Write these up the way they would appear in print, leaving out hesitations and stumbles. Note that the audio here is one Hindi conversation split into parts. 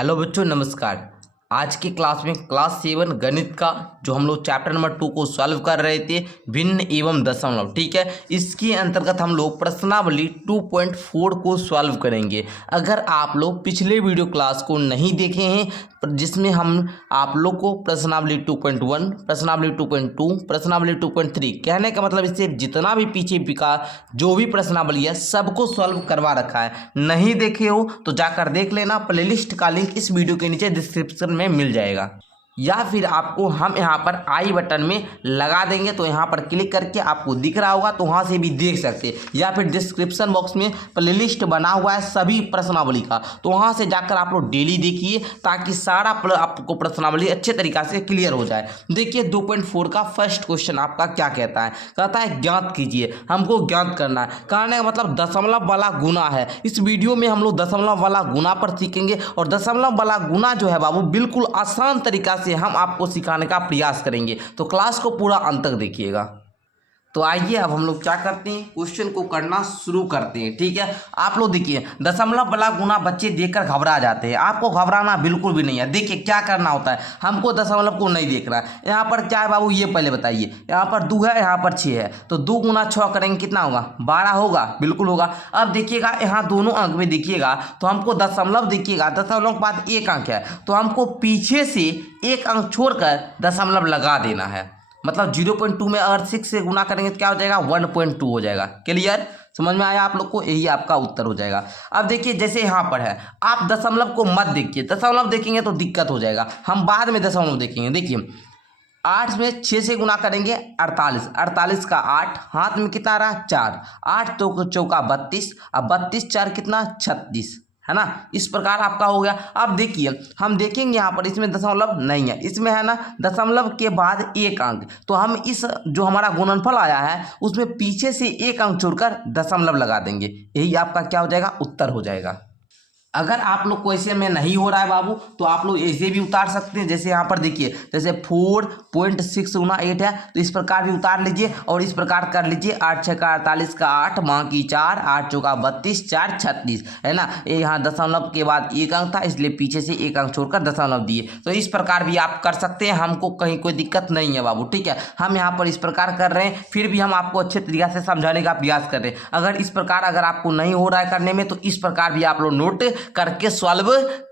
हेलो बच्चों, नमस्कार। आज की क्लास में क्लास 7 गणित का जो हम लोग चैप्टर नंबर 2 को सॉल्व कर रहे थे, भिन्न एवं दशमलव। ठीक है, इसके अंतर्गत हम लोग प्रश्नावली 2.4 को सॉल्व करेंगे। अगर आप लोग पिछले वीडियो क्लास को नहीं देखे हैं, जिसमें हम आप लोग को प्रश्नावली 2.1, प्रश्नावली 2.2, प्रश्नावली 2.3, कहने का मतलब इससे जितना भी पीछे का जो भी प्रश्नावली है सबको सॉल्व करवा रखा है। नहीं देखे हो तो जाकर देख लेना। प्लेलिस्ट का लिंक इस वीडियो के नीचे डिस्क्रिप्शन में मिल जाएगा, या फिर आपको हम यहाँ पर आई बटन में लगा देंगे, तो यहाँ पर क्लिक करके आपको दिख रहा होगा तो वहाँ से भी देख सकते हैं, या फिर डिस्क्रिप्शन बॉक्स में प्लेलिस्ट बना हुआ है सभी प्रश्नावली का, तो वहाँ से जाकर आप लोग डेली देखिए ताकि सारा आपको प्रश्नावली अच्छे तरीक़ा से क्लियर हो जाए। देखिए 2.4 का फर्स्ट क्वेश्चन आपका क्या कहता है, कहता है ज्ञात कीजिए। हमको ज्ञात करना है, कहने का मतलब दशमलव वाला गुना है। इस वीडियो में हम लोग दशमलव वाला गुना पर सीखेंगे, और दशमलव वाला गुना जो है बाबू बिल्कुल आसान तरीका से हम आपको सिखाने का प्रयास करेंगे, तो क्लास को पूरा अंत तक देखिएगा। तो आइए अब हम लोग क्या करते हैं, क्वेश्चन को करना शुरू करते हैं। ठीक है, आप लोग देखिए दशमलव वाला गुना बच्चे देखकर घबरा जाते हैं। आपको घबराना बिल्कुल भी नहीं है। देखिए क्या करना होता है, हमको दशमलव को नहीं देखना है। यहाँ पर क्या है बाबू, ये पहले बताइए। यहाँ पर 2 है, यहाँ पर 6 है, तो 2 गुना 6 करेंगे कितना होगा, 12 होगा। बिल्कुल होगा। अब देखिएगा यहाँ दोनों अंक में देखिएगा तो हमको दशमलव, देखिएगा दशमलव के बाद एक अंक है, तो हमको पीछे से एक अंक छोड़कर दशमलव लगा देना है। मतलब 0.2 में अगर 6 से गुना करेंगे तो क्या हो जाएगा, 1.2 हो जाएगा। क्लियर, समझ में आया आप लोग को? यही आपका उत्तर हो जाएगा। अब देखिए जैसे यहाँ पर है, आप दशमलव को मत देखिए, दशमलव देखेंगे तो दिक्कत हो जाएगा। हम बाद में दशमलव देखेंगे। देखिए 8 में 6 से गुना करेंगे 48, 48 का 8, हाथ में कितना रहा 4, 8 तो चौका 32, अब 32 4 कितना 36, है ना। इस प्रकार आपका हो गया। अब देखिए हम देखेंगे यहाँ पर इसमें दशमलव नहीं है, इसमें है ना दशमलव के बाद एक अंक, तो हम इस जो हमारा गुणनफल आया है उसमें पीछे से एक अंक छोड़कर दशमलव लगा देंगे। यही आपका क्या हो जाएगा, उत्तर हो जाएगा। अगर आप लोग को ऐसे में नहीं हो रहा है बाबू, तो आप लोग ऐसे भी उतार सकते हैं। जैसे यहाँ पर देखिए, जैसे 4.6 गुना 8 है, तो इस प्रकार भी उतार लीजिए और इस प्रकार कर लीजिए। 8 6 का 48 का 8, माँ की 4, 8 चौका 32, 4 36, है ना। ये यहाँ दशमलव के बाद एक अंक था, इसलिए पीछे से एक अंक छोड़कर दशमलव दिए। तो इस प्रकार भी आप कर सकते हैं, हमको कहीं कोई दिक्कत नहीं है बाबू। ठीक है, हम यहाँ पर इस प्रकार कर रहे हैं, फिर भी हम आपको अच्छे तरीके से समझाने का प्रयास कर रहे हैं। अगर इस प्रकार अगर आपको नहीं हो रहा है करने में, तो इस प्रकार भी आप लोग नोट करके सॉल्व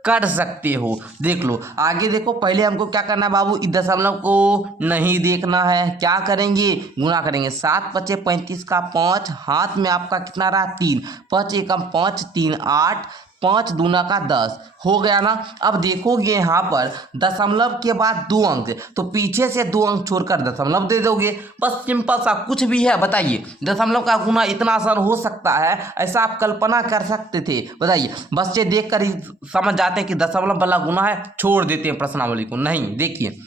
कर सकते हो। देख लो आगे, देखो पहले हमको क्या करना है बाबू, इस दशमलव को नहीं देखना है। क्या करेंगे, गुना करेंगे। 7 5 35 का 5, हाथ में आपका कितना रहा 3, 5 एकम 5 3 8, 5 दूना का 10 हो गया ना। अब देखोगे यहाँ पर दशमलव के बाद 2 अंक, तो पीछे से 2 अंक छोड़कर दशमलव दे दोगे। बस सिंपल सा, कुछ भी है बताइए। दशमलव का गुना इतना आसान हो सकता है, ऐसा आप कल्पना कर सकते थे? बताइए, बच्चे देखकर ही समझ जाते हैं कि दशमलव वाला गुना है, छोड़ देते हैं प्रश्नावली को। नहीं, देखिए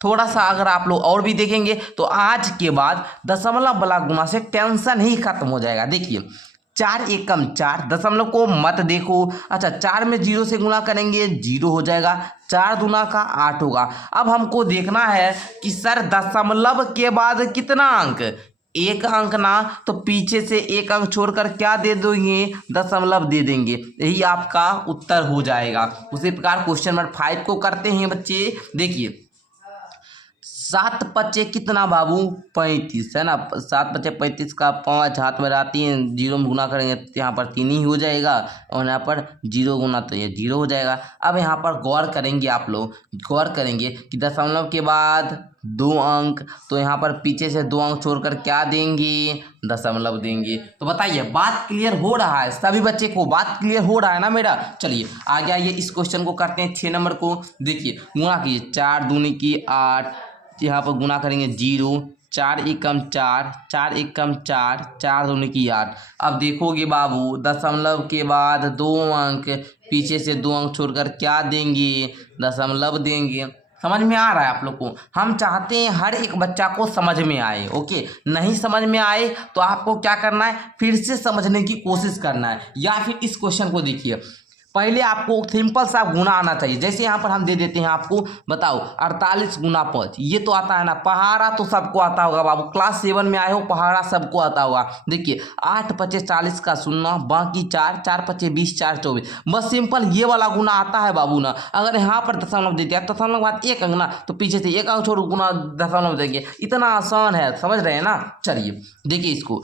थोड़ा सा अगर आप लोग और भी देखेंगे तो आज के बाद दशमलव वाला गुना से टेंशन ही खत्म हो जाएगा। देखिए 4 एकम 4, दशमलव को मत देखो। अच्छा, 4 में 0 से गुना करेंगे 0 हो जाएगा, 4 दूना का 8 होगा। अब हमको देखना है कि सर दशमलव के बाद कितना अंक, एक अंक ना, तो पीछे से एक अंक छोड़कर क्या दे दोगे, दशमलव दे देंगे। यही आपका उत्तर हो जाएगा। उसी प्रकार क्वेश्चन नंबर 5 को करते हैं बच्चे। देखिए 7 5 कितना बाबू 35, है ना। 7 5 35 का 5, हाथ में रहा 3, 0 में गुना करेंगे तो यहाँ पर 3 ही हो जाएगा, और यहाँ पर 0 गुना तो ये 0 हो जाएगा। अब यहाँ पर गौर करेंगे, आप लोग गौर करेंगे कि दशमलव के बाद 2 अंक, तो यहाँ पर पीछे से 2 अंक छोड़कर क्या देंगे, दशमलव देंगे। तो बताइए बात क्लियर हो रहा है? सभी बच्चे को बात क्लियर हो रहा है ना मेरा? चलिए आगे आइए, इस क्वेश्चन को करते हैं 6 नंबर को। देखिए गुणा कीजिए, 4 दूनी की 8, यहाँ पर गुना करेंगे 0, 4 एकम 4, 4 एकम 4, 4 दूनी की 8। अब देखोगे बाबू दशमलव के बाद 2 अंक, पीछे से 2 अंक छोड़कर क्या देंगे, दशमलव देंगे। समझ में आ रहा है आप लोग को? हम चाहते हैं हर एक बच्चा को समझ में आए। ओके, नहीं समझ में आए तो आपको क्या करना है, फिर से समझने की कोशिश करना है। या फिर इस क्वेश्चन को देखिए, पहले आपको सिंपल सा गुना आना चाहिए। जैसे यहाँ पर हम दे देते हैं आपको, बताओ 48 गुना 5, ये तो आता है ना। पहाड़ा तो सबको आता होगा बाबू, क्लास 7 में आए हो, पहाड़ा सबको आता होगा। देखिए 8 पचे 40 का 0, बाकी 4, 4 पचे 20, 4 24, बस सिंपल ये वाला गुना आता है बाबू ना। अगर यहाँ पर दशमलव दे दिया, दशमलव के बाद एक अंक ना, तो पीछे से एक अंक छोड़ गुना दशमलव देंगे। इतना आसान है, समझ रहे हैं ना। चलिए देखिए इसको,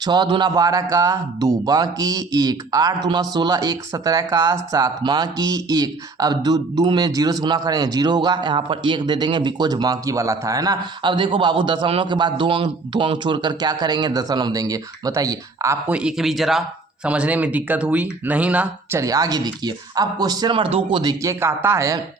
6 दूना 12 का 2, बाकी 1, 8 दूना 16, 1 17 का 7, बाकी 1। अब दो में 0 से गुना करेंगे 0 होगा, यहाँ पर 1 दे देंगे बिकॉज बाकी वाला था, है ना। अब देखो बाबू दशमलव के बाद दो अंक छोड़कर क्या करेंगे, दशमलव देंगे। बताइए आपको एक भी जरा समझने में दिक्कत हुई नहीं ना। चलिए आगे देखिए, अब क्वेश्चन नंबर 2 को देखिए, कहता है,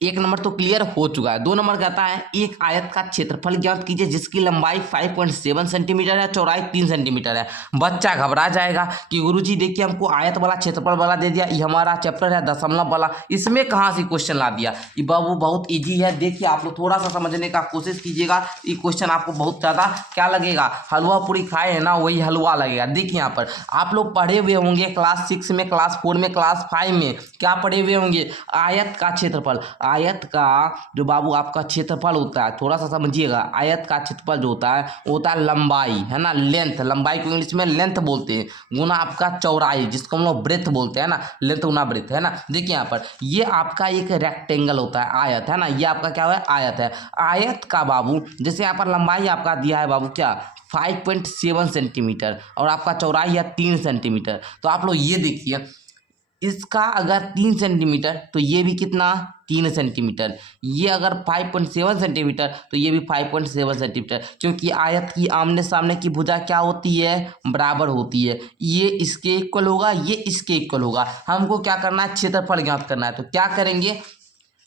एक नंबर तो क्लियर हो चुका है। 2 नंबर कहता है, एक आयत का क्षेत्रफल ज्ञात कीजिए जिसकी लंबाई 5.7 सेंटीमीटर है, चौड़ाई 3 सेंटीमीटर है। बच्चा घबरा जाएगा कि गुरुजी देखिए हमको आयत वाला क्षेत्रफल वाला दे दिया, ये हमारा चैप्टर है दशमलव वाला, इसमें कहाँ से क्वेश्चन ला दिया। ये बाबू बहुत ईजी है। देखिए आप लोग थोड़ा सा समझने का कोशिश कीजिएगा, ये क्वेश्चन आपको बहुत ज़्यादा क्या लगेगा, हलवा पूरी खाए है ना वही हलवा लगेगा। देखिए यहाँ पर आप लोग पढ़े हुए होंगे क्लास 6 में, क्लास 4 में, क्लास 5 में, क्या पढ़े हुए होंगे, आयत का क्षेत्रफल। आयत का जो बाबू आपका क्षेत्रफल होता है, थोड़ा सा समझिएगा, आयत का क्षेत्रफल जो होता है वो होता है लंबाई, है ना, लेंथ। लंबाई को इंग्लिश में लेंथ बोलते हैं, गुना आपका चौड़ाई जिसको हम लोग ब्रेथ बोलते हैं ना, लेंथ गुना ब्रेथ, है ना। देखिए यहाँ पर ये आपका एक रेक्टेंगल होता है, आयत, है ना, ये आपका क्या है, आयत है। आयत का बाबू जैसे यहाँ पर लंबाई आपका दिया है बाबू क्या 5.7 सेंटीमीटर और आपका चौड़ाई है 3 सेंटीमीटर। तो आप लोग ये देखिए, इसका अगर 3 सेंटीमीटर तो ये भी कितना 3 सेंटीमीटर, ये अगर 5.7 सेंटीमीटर तो ये भी 5.7 सेंटीमीटर, क्योंकि आयत की आमने सामने की भुजा क्या होती है, बराबर होती है। ये इसके इक्वल होगा, ये इसके इक्वल होगा। हमको क्या करना है, क्षेत्रफल ज्ञात करना है। तो क्या करेंगे,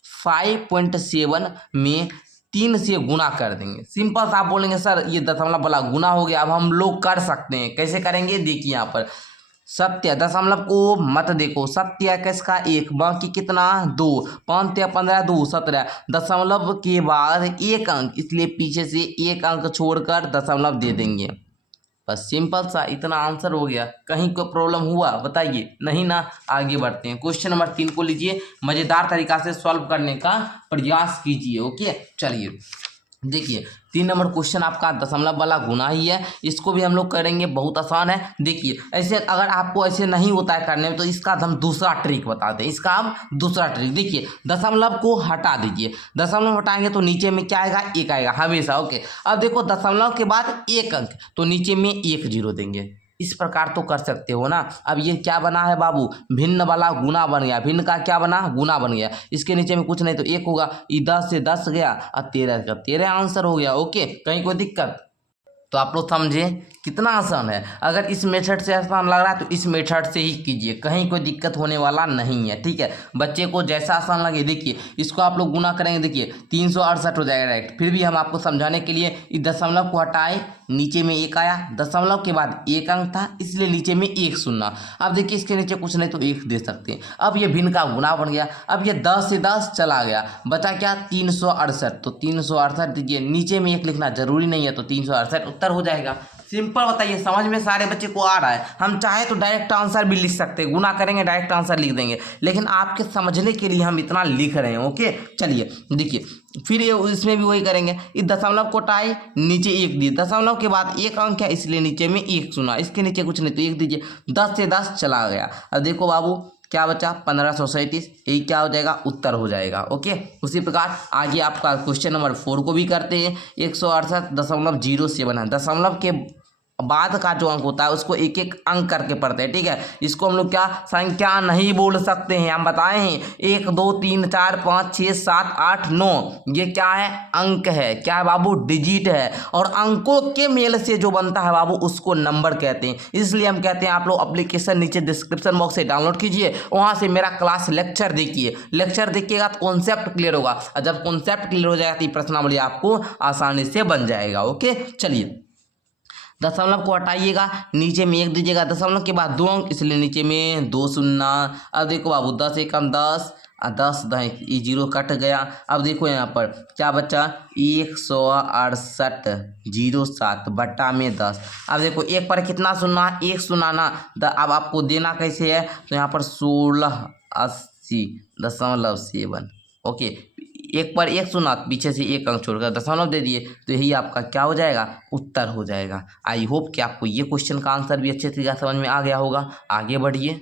5.7 में 3 से गुना कर देंगे। सिंपल सा आप बोलेंगे सर ये दशमलव वाला गुना हो गया। अब हम लोग कर सकते हैं, कैसे करेंगे, देखिए यहाँ पर सत्य दशमलव को मत देखो, सत्य किसका 1, बाकी कितना 2, 5 15 2 17, दशमलव के बाद एक अंक, इसलिए पीछे से एक अंक छोड़कर दशमलव दे देंगे। बस सिंपल सा इतना आंसर हो गया। कहीं कोई प्रॉब्लम हुआ बताइए, नहीं ना। आगे बढ़ते हैं, क्वेश्चन नंबर 3 को लीजिए, मजेदार तरीका से सॉल्व करने का प्रयास कीजिए। ओके चलिए देखिए 3 नंबर क्वेश्चन आपका दशमलव वाला गुना ही है, इसको भी हम लोग करेंगे, बहुत आसान है। देखिए ऐसे अगर आपको ऐसे नहीं होता है करने में तो इसका हम दूसरा ट्रिक बताते हैं, इसका हम दूसरा ट्रिक। देखिए दशमलव को हटा दीजिए, दशमलव हटाएंगे तो नीचे में क्या आएगा, 1 आएगा हमेशा। ओके अब देखो दशमलव के बाद एक अंक तो नीचे में 1 0 देंगे, इस प्रकार तो कर सकते हो ना। अब ये क्या बना है बाबू, भिन्न वाला गुना बन गया, भिन्न का क्या बना, गुना बन गया। इसके नीचे में कुछ नहीं तो 1 होगा, ये 10 से 10 गया और 13 का 13 आंसर हो गया। ओके कहीं कोई दिक्कत, तो आप लोग समझे कितना आसान है। अगर इस मेथड से आसान लग रहा है तो इस मेथड से ही कीजिए, कहीं कोई दिक्कत होने वाला नहीं है। ठीक है, बच्चे को जैसा आसान लगे। देखिए इसको आप लोग गुना करेंगे, देखिए 368 हो जाएगा डायरेक्ट। फिर भी हम आपको समझाने के लिए इस दशमलव को हटाए, नीचे में 1 आया, दशमलव के बाद एक अंक था इसलिए नीचे में 1 शून्य। अब देखिए इसके नीचे कुछ नहीं तो 1 दे सकते हैं। अब ये भिन्न का गुना बन गया। अब ये 10 से 10 चला गया, बचा क्या 368, तो 368 दीजिए, नीचे में 1 लिखना जरूरी नहीं है तो 368 उत्तर हो जाएगा। सिंपल बताइए, समझ में सारे बच्चे को आ रहा है। हम चाहे तो डायरेक्ट आंसर भी लिख सकते हैं, गुना करेंगे डायरेक्ट आंसर लिख देंगे, लेकिन आपके समझने के लिए हम इतना लिख रहे हैं। ओके चलिए देखिए फिर इसमें भी वही करेंगे, इस दशमलव को हटाए, नीचे 1 दिए, दशमलव के बाद एक अंक है इसलिए नीचे में 1 शून्य, इसके नीचे कुछ नहीं तो 1 दीजिए, 10 से 10 चला गया। अब देखो बाबू क्या बचा 1537, यही क्या हो जाएगा, उत्तर हो जाएगा। ओके उसी प्रकार आगे आपका क्वेश्चन नंबर 4 को भी करते हैं। 168.07 है, दशमलव के बाद का जो अंक होता है उसको एक एक अंक करके पढ़ते हैं। ठीक है, इसको हम लोग क्या संख्या नहीं बोल सकते हैं, हम बताए हैं 1 2 3 4 5 6 7 8 9, ये क्या है, अंक है। क्या है बाबू, डिजिट है, और अंकों के मेल से जो बनता है बाबू उसको नंबर कहते हैं। इसलिए हम कहते हैं आप लोग एप्लीकेशन नीचे डिस्क्रिप्शन बॉक्स से डाउनलोड कीजिए, वहाँ से मेरा क्लास लेक्चर देखिए, लेक्चर देखिएगा तो कॉन्सेप्ट क्लियर होगा, और जब कॉन्सेप्ट क्लियर हो जाएगा तो प्रश्नावली आपको आसानी से बन जाएगा। ओके चलिए दशमलव को हटाइएगा, नीचे में 1 दीजिएगा, दशमलव के बाद 2 अंक, इसलिए नीचे में 2 शून्य। अब देखो बाबू 10 एकम 10, 10 ये 0 कट गया। अब देखो यहाँ पर क्या बचा, 168.07 बट्टा में 10। अब देखो एक पर कितना सुनना, 1 सुनाना। अब आपको देना कैसे है, तो यहाँ पर 1680.7। ओके, एक पर 1 सुना, पीछे से 1 अंक छोड़कर दशमलव दे दिए, तो यही आपका क्या हो जाएगा, उत्तर हो जाएगा। आई होप कि आपको ये क्वेश्चन का आंसर भी अच्छे तरीके से समझ में आ गया होगा। आगे बढ़िए,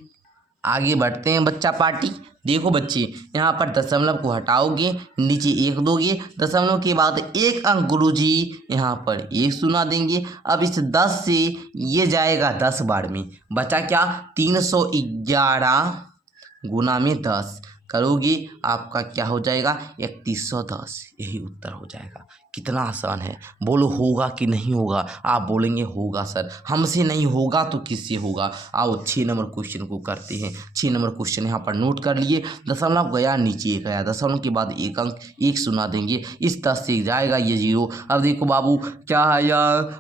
आगे बढ़ते हैं बच्चा पार्टी। देखो बच्चे, यहाँ पर दशमलव को हटाओगे, नीचे 1 दोगे, दशमलव के बाद 1 अंक गुरुजी यहाँ पर 1 सुना देंगे। अब इस 10 से ये जाएगा 10 बार में, बचा क्या, 311 गुना में 10 करोगे, आपका क्या हो जाएगा, 3110। यही उत्तर हो जाएगा। कितना आसान है, बोलो होगा कि नहीं होगा। आप बोलेंगे होगा सर, हमसे नहीं होगा तो किससे होगा। आओ 6 नंबर क्वेश्चन को करते हैं। 6 नंबर क्वेश्चन यहाँ पर नोट कर लिए। दशमलव गया, नीचे 1 आया, दशमलव के बाद 1 अंक 1 सुना देंगे, इस 10 से जाएगा ये 0। अब देखो बाबू क्या आया,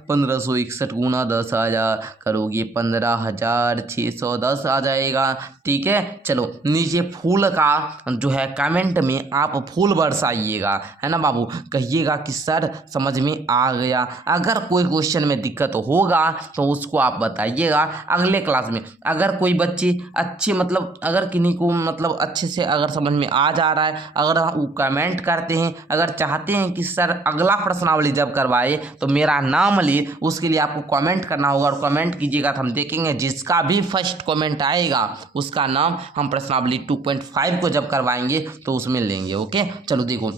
1561 गुना 10 आया, करोगे 15,610 आ जाएगा। ठीक है, चलो नीचे फूल का जो है कमेंट में आप फूल बरसाइएगा, है ना बाबू, कहिएगा कि सर समझ में आ गया। अगर कोई क्वेश्चन में दिक्कत होगा तो उसको आप बताइएगा अगले क्लास में। अगर कोई बच्चे अच्छे मतलब अगर किन्हीं को मतलब अच्छे से अगर समझ में आ जा रहा है, अगर वो कमेंट करते हैं, अगर चाहते हैं कि सर अगला प्रश्नावली जब करवाए तो मेरा नाम ले, उसके लिए आपको कमेंट करना होगा। और कमेंट कीजिएगा तो हम देखेंगे, जिसका भी फर्स्ट कमेंट आएगा उसका नाम हम प्रश्नावली 2.5 को जब करवाएंगे तो उसमें लेंगे। ओके, चलो देखो,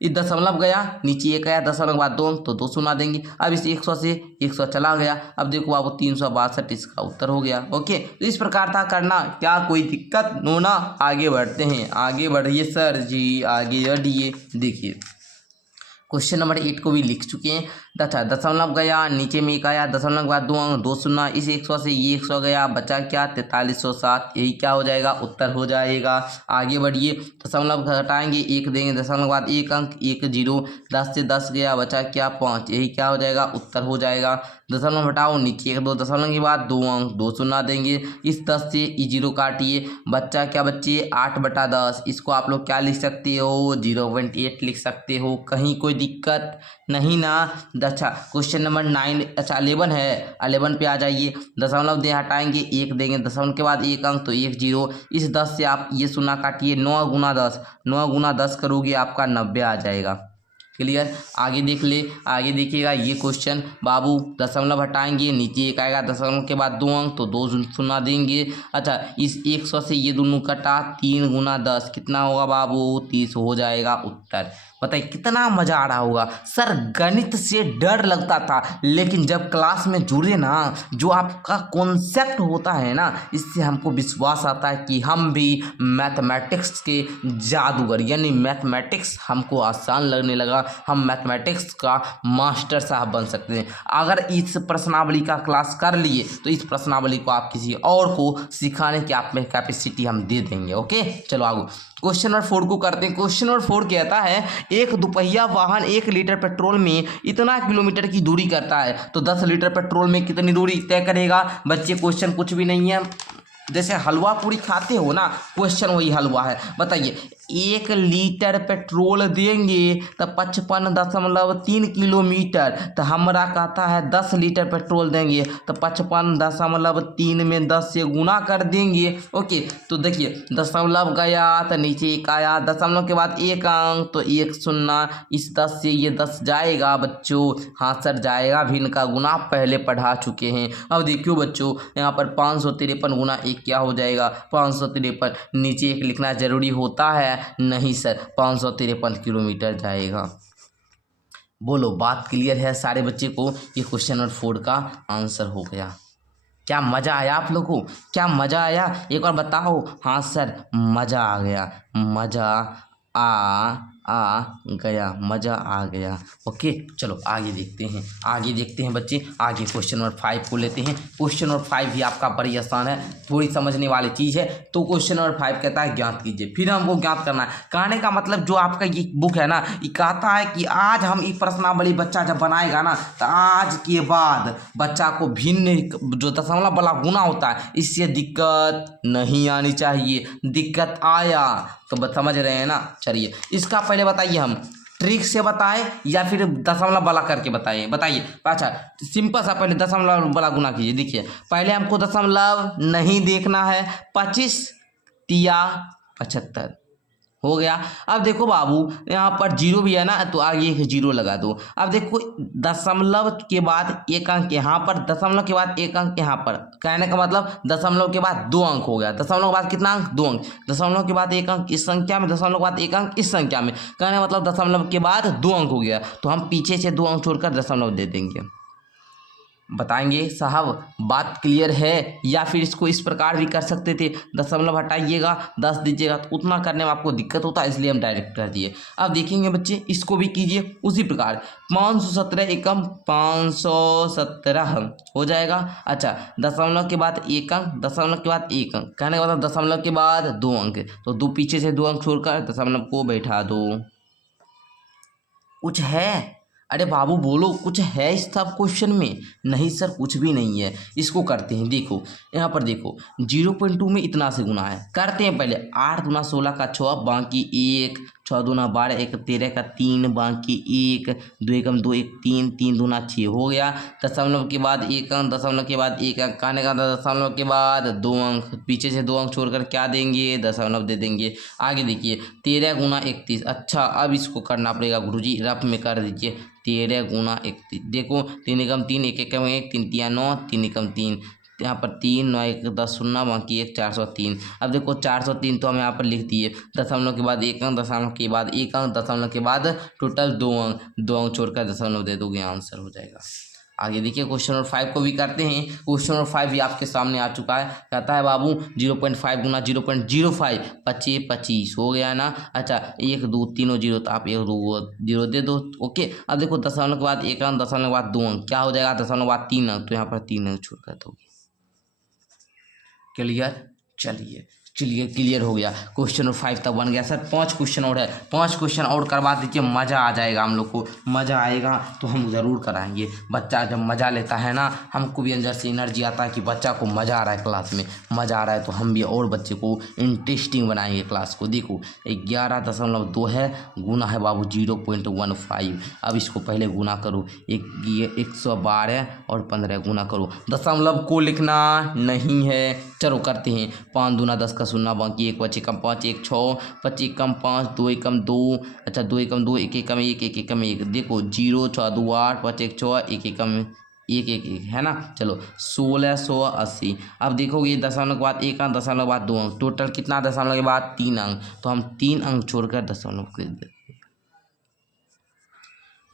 इस दशमलव गया, नीचे 1 आया, दशमलव के बाद 2 तो 2 सुना देंगे। अब इस 100 से 100 चला गया। अब देखो बाबू 362 इसका उत्तर हो गया। ओके, तो इस प्रकार था करना, क्या कोई दिक्कत नो ना। आगे बढ़ते हैं, आगे बढ़िए सर जी, आगे बढ़िए। देखिए क्वेश्चन नंबर 8 को भी लिख चुके हैं। अच्छा, दशमलव गया, नीचे में 1 आया, दशमलव के बाद 2 अंक 2 शून्य, इस 100 से ये 100 गया, बचा क्या, 4307। यही क्या हो जाएगा, उत्तर हो जाएगा। आगे बढ़िए, दशमलव घटाएंगे, 1 देंगे, दशमलव के बाद 1 अंक 1 0, 10 से 10 गया, बचा क्या, 5। यही क्या हो जाएगा, उत्तर हो जाएगा। दशमलव हटाओ, नीचे 1 2, दशमलव के बाद 2 अंक 2 शून्य देंगे, इस 10 से ये 0 काटिए, बच्चा क्या बच्चे, 8/10। इसको आप लोग क्या लिख सकते हो, 0.8 लिख सकते हो। कहीं कोई दिक्कत नहीं ना। अच्छा, क्वेश्चन नंबर 9, अच्छा 11 है, 11 पे आ जाइए। दशमलव दे हटाएंगे, 1 देंगे, दशमलव के बाद 1 अंक तो 1 0, इस 10 से आप ये शून्य काटिए, 9 गुना 10, 9 गुना 10 करोगे, आपका 90 आ जाएगा। क्लियर, आगे देख ले, आगे देखिएगा ये क्वेश्चन। बाबू दशमलव हटाएंगे, नीचे 1 आएगा, दशमलव के बाद 2 अंक तो 2 शून्य देंगे। अच्छा, इस 100 से ये दोनों कटा, 3 गुना 10 कितना होगा बाबू, 30 हो जाएगा उत्तर। बताइए कितना मजा आ रहा होगा। सर गणित से डर लगता था, लेकिन जब क्लास में जुड़े ना, जो आपका कॉन्सेप्ट होता है ना, इससे हमको विश्वास आता है कि हम भी मैथमेटिक्स के जादूगर, यानी मैथमेटिक्स हमको आसान लगने लगा, हम मैथमेटिक्स का मास्टर साहब बन सकते हैं। अगर इस प्रश्नावली का क्लास कर लिए तो इस प्रश्नावली को आप किसी और को सिखाने की आप में कैपेसिटी हम दे देंगे। ओके, चलो आगे क्वेश्चन नंबर 4 को करते हैं। क्वेश्चन नंबर 4 कहता है, एक दुपहिया वाहन 1 लीटर पेट्रोल में इतना किलोमीटर की दूरी करता है, तो 10 लीटर पेट्रोल में कितनी दूरी तय करेगा। बच्चे क्वेश्चन कुछ भी नहीं है, जैसे हलवा पूरी खाते हो ना, क्वेश्चन वही हलवा है। बताइए 1 लीटर पेट्रोल देंगे तो 55.3 किलोमीटर, तो हमारा कहता है 10 लीटर पेट्रोल देंगे तो 55.3 में 10 से गुना कर देंगे। ओके, तो देखिए दशमलव गया तो नीचे 1 आया, दशमलव के बाद 1 अंक तो 1 शून्य, इस 10 से ये 10 जाएगा बच्चों, हाँ सर जाएगा, भी इनका गुना पहले पढ़ा चुके हैं। अब देखियो बच्चों, यहाँ पर 553 गुना 1 क्या हो जाएगा, 553। नीचे 1 लिखना जरूरी होता है, नहीं सर, 553 किलोमीटर जाएगा। बोलो बात क्लियर है सारे बच्चे को। ये क्वेश्चन नंबर 4 का आंसर हो गया। क्या मज़ा आया आप लोगों को, क्या मज़ा आया, एक बार बताओ। हाँ सर मज़ा आ गया, मज़ा आ आ गया, मज़ा आ गया। ओके, चलो आगे देखते हैं, आगे देखते हैं बच्चे। आगे क्वेश्चन नंबर 5 को लेते हैं। क्वेश्चन नंबर 5 भी आपका बड़ी आसान है, थोड़ी समझने वाली चीज़ है। तो क्वेश्चन नंबर 5 कहता है ज्ञात कीजिए। फिर हमको ज्ञात करना है। कहने का मतलब जो आपका ये बुक है ना, ये कहता है कि आज हम ये प्रश्नावली बच्चा जब बनाएगा ना, तो आज के बाद बच्चा को भिन्न जो दशमलव वाला गुना होता है, इससे दिक्कत नहीं आनी चाहिए। दिक्कत आया तो समझ रहे हैं ना। चलिए इसका पहले बताइए, हम ट्रिक से बताएं या फिर दशमलव वाला करके बताएं, बताइए। अच्छा, सिंपल सा पहले दशमलव वाला गुना कीजिए। देखिए पहले हमको दशमलव नहीं देखना है। 25 तिया 75 हो गया। अब देखो बाबू, यहाँ पर जीरो भी है ना, तो आगे एक जीरो लगा दो। अब देखो दशमलव के बाद एक अंक यहाँ पर, दशमलव के बाद एक अंक यहाँ पर। कहने का मतलब दशमलव के बाद 2 अंक हो गया। दशमलव के बाद कितना अंक? 2 अंक। दशमलव के बाद एक अंक इस संख्या में, दशमलव के बाद एक अंक इस संख्या में। कहने का मतलब दशमलव के बाद 2 अंक हो गया, तो हम पीछे से 2 अंक छोड़कर दशमलव दे देंगे। बताएंगे साहब बात क्लियर है? या फिर इसको इस प्रकार भी कर सकते थे, दशमलव हटाइएगा 10 दीजिएगा, तो उतना करने में आपको दिक्कत होता है, इसलिए हम डायरेक्ट कर दिए। अब देखेंगे बच्चे, इसको भी कीजिए उसी प्रकार। 517 एकम 517 हो जाएगा। अच्छा, दशमलव के बाद एक अंक, दशमलव के बाद एक अंक, कहने का मतलब दशमलव के बाद 2 अंक, तो दो पीछे से 2 अंक छोड़कर दशमलव को बैठा दो। कुछ है? अरे बाबू बोलो, कुछ है इस सब क्वेश्चन में? नहीं सर, कुछ भी नहीं है। इसको करते हैं, देखो यहाँ पर देखो 0.2 में इतना से गुना है। करते हैं पहले 8 दूना 16 का 6, बाकी 1, 6 दूना 12, 1 13 का 3, बाकी 1, 2 एकम 2, 1 3, 3 दूना 6 हो गया। दशमलव के बाद एक अंक, दशमलव के बाद एक अंक, कहने का दशमलव के बाद 2 अंक, पीछे से 2 अंक छोड़कर क्या देंगे? दशमलव दे देंगे। आगे देखिए 13 गुना 31। अच्छा, अब इसको करना पड़ेगा गुरुजी, रफ में कर दीजिए। 13 गुना 31, देखो 3 एकम 3, 1 एकम 1, 3 तिया 9, 3 एकम 3, यहाँ पर 3, 9 1 10 शून्य, बाकी 1 403। अब देखो 403 तो हम यहाँ पर लिख दिए। दशमलव के बाद एक अंक, दशमलव के बाद एक अंक, दशमलव के बाद टोटल 2 अंक, 2 अंक छोड़कर दशमलव दे दोगे, आंसर हो जाएगा। आगे देखिए क्वेश्चन नंबर 5 को भी करते हैं। क्वेश्चन नंबर 5 भी आपके सामने आ चुका है। कहता है बाबू 0.5 गुना 0.05, 25 25 हो गया ना। अच्छा, 1 2 तीनों जीरो, तो आप 1 2 जीरो दे दो। ओके, अब देखो दशमलव के बाद एक अंक, दशमलव के बाद 2 अंक, क्या हो जाएगा? दशमलव के बाद 3 अंक, तो यहाँ पर 3 अंक छोड़ कर दोगे। क्लियर? चलिए चलिए क्लियर हो गया। क्वेश्चन नंबर 5 तक बन गया सर। 5 क्वेश्चन और है, 5 क्वेश्चन और करवा दीजिए, मज़ा आ जाएगा हम लोग को। मज़ा आएगा तो हम ज़रूर कराएंगे। बच्चा जब मज़ा लेता है ना, हमको भी अंदर से एनर्जी आता है कि बच्चा को मज़ा आ रहा है, क्लास में मज़ा आ रहा है, तो हम भी और बच्चे को इंटरेस्टिंग बनाएंगे क्लास को। देखो 11.2 है, गुना है बाबू 0.15। अब इसको पहले गुना करो, 112 और 15 गुना करो। दशमलव को लिखना नहीं है। चलो करते हैं। 5 दूना 10 का शून्य, बाकी 1 25 कम 5, 1 6, 25 कम 5, 2 एकम 2। अच्छा, 2 एकम 2, 1 एकम 1, 1 एकम 1, देखो 0 6 2 8, 5 1 6, 1 एकम 1 1 1 है ना। चलो 1680। अब देखोगे दशमलव के बाद एक अंक, दशमलव के बाद 2 अंक, टोटल कितना? दशमलव के बाद 3 अंक, तो हम 3 अंक छोड़कर दशमलव कर देते।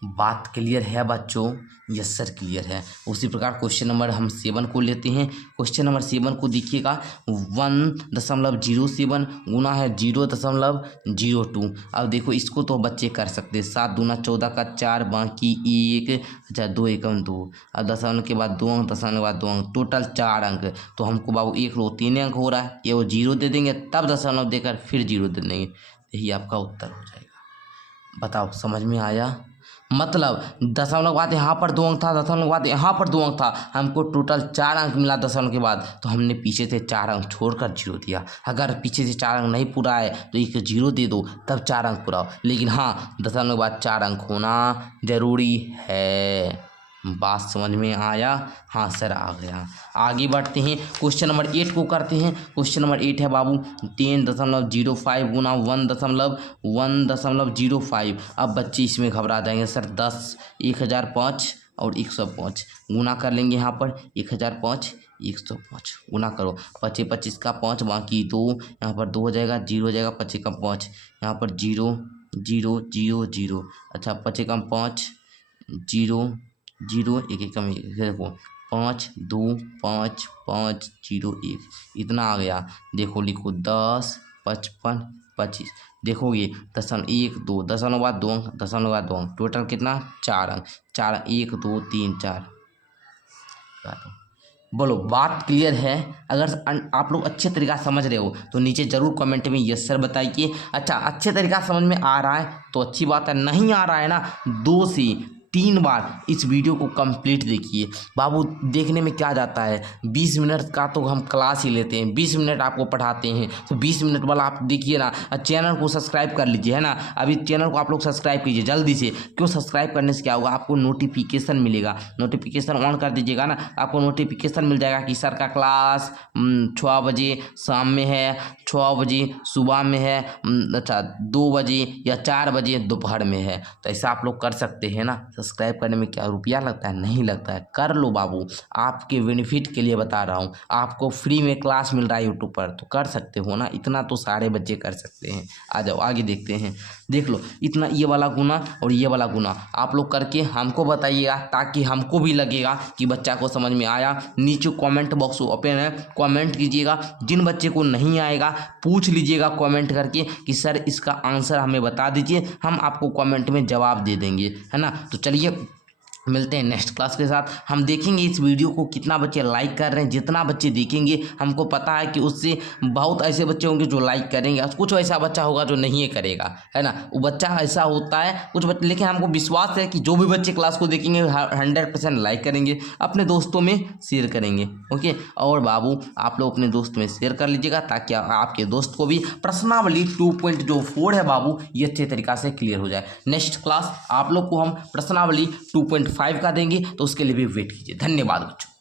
बात क्लियर है बच्चों? यस सर क्लियर है। उसी प्रकार क्वेश्चन नंबर हम 7 को लेते हैं। क्वेश्चन नंबर 7 को देखिएगा, 1.07 गुना है 0.02। अब देखो इसको तो बच्चे कर सकते हैं। 7 दूना 14 का 4, बाकी 1। अच्छा, 2 एकम 2। अब दशमलव के बाद 2 अंक, दशमलव के बाद 2 अंक, टोटल 4 अंक, तो हमको बाबू 1 रो 3 अंक हो रहा है, ये वो 0 दे देंगे, तब दशमलव देकर फिर 0 दे देंगे। यही आपका उत्तर हो जाएगा। बताओ समझ में आया? मतलब दशमलव के बाद यहाँ पर 2 अंक था, दशमलव के बाद यहाँ पर 2 अंक था, हमको टोटल 4 अंक मिला दशमलव के बाद, तो हमने पीछे से 4 अंक छोड़कर 0 दिया। अगर पीछे से 4 अंक नहीं पूरा है तो एक 0 दे दो, तब 4 अंक पूरा हो। लेकिन हाँ, दशमलव के बाद 4 अंक होना जरूरी है। बात समझ में आया? हाँ सर आ गया। आगे बढ़ते हैं, क्वेश्चन नंबर 8 को करते हैं। क्वेश्चन नंबर 8 है बाबू 10.05 गुना 1.05। अब बच्चे इसमें घबरा जाएंगे, सर 10 1005 और 105 गुना कर लेंगे। यहाँ पर 1005 105 गुना करो, 25 25 का 5, बाकी 2, यहाँ पर 2 हो जाएगा, 0 हो जाएगा, 25 का 5, यहाँ पर 0 0 0 0। अच्छा, 25 का 5 0 0 1 एकम 1, देखो 5 2 5 5 0 1, इतना आ गया। देखो लिखो 10 55 25। देखोगे 1 दशमलव 2 अंक, दशमलव 2 अंक, टोटल कितना 4 अंक, 4 1 2 3 4। बोलो बात क्लियर है? अगर आप लोग अच्छे तरीका से समझ रहे हो तो नीचे जरूर कमेंट में यस सर बताइए। अच्छा, अच्छे तरीका से समझ में आ रहा है तो अच्छी बात है, नहीं आ रहा है ना 2 से 3 बार इस वीडियो को कंप्लीट देखिए। बाबू देखने में क्या जाता है, 20 मिनट का तो हम क्लास ही लेते हैं, 20 मिनट आपको पढ़ाते हैं, तो 20 मिनट वाला आप देखिए ना। चैनल को सब्सक्राइब कर लीजिए, है ना। अभी चैनल को आप लोग सब्सक्राइब कीजिए जल्दी से। क्यों? सब्सक्राइब करने से क्या होगा, आपको नोटिफिकेशन मिलेगा। नोटिफिकेशन ऑन कर दीजिएगा ना, आपको नोटिफिकेशन मिल जाएगा कि सर का क्लास 6 बजे शाम में है, 6 बजे सुबह में है, अच्छा 2 बजे या 4 बजे दोपहर में है। तो ऐसा आप लोग कर सकते हैं ना। सब्सक्राइब करने में क्या रुपया लगता है? नहीं लगता है, कर लो बाबू, आपके बेनिफिट के लिए बता रहा हूँ। आपको फ्री में क्लास मिल रहा है यूट्यूब पर, तो कर सकते हो ना, इतना तो सारे बच्चे कर सकते हैं। आ जाओ आगे देखते हैं। देख लो इतना, ये वाला गुना और ये वाला गुना आप लोग करके हमको बताइएगा, ताकि हमको भी लगेगा कि बच्चा को समझ में आया। नीचे कमेंट बॉक्स ओपन है, कमेंट कीजिएगा। जिन बच्चे को नहीं आएगा पूछ लीजिएगा कमेंट करके कि सर इसका आंसर हमें बता दीजिए, हम आपको कमेंट में जवाब दे देंगे, है ना। तो चलिए मिलते हैं नेक्स्ट क्लास के साथ। हम देखेंगे इस वीडियो को कितना बच्चे लाइक कर रहे हैं। जितना बच्चे देखेंगे हमको पता है कि उससे बहुत ऐसे बच्चे होंगे जो लाइक करेंगे, और कुछ ऐसा बच्चा होगा जो नहीं करेगा, है ना। वो बच्चा ऐसा होता है कुछ बच्चे, लेकिन हमको विश्वास है कि जो भी बच्चे क्लास को देखेंगे 100% लाइक करेंगे, अपने दोस्तों में शेयर करेंगे। ओके, और बाबू आप लोग अपने दोस्त में शेयर कर लीजिएगा, ताकि आपके दोस्त को भी प्रश्नावली 2.4 है बाबू, ये अच्छे तरीका से क्लियर हो जाए। नेक्स्ट क्लास आप लोग को हम प्रश्नावली 2.5 का देंगे, तो उसके लिए भी वेट कीजिए। धन्यवाद बच्चों।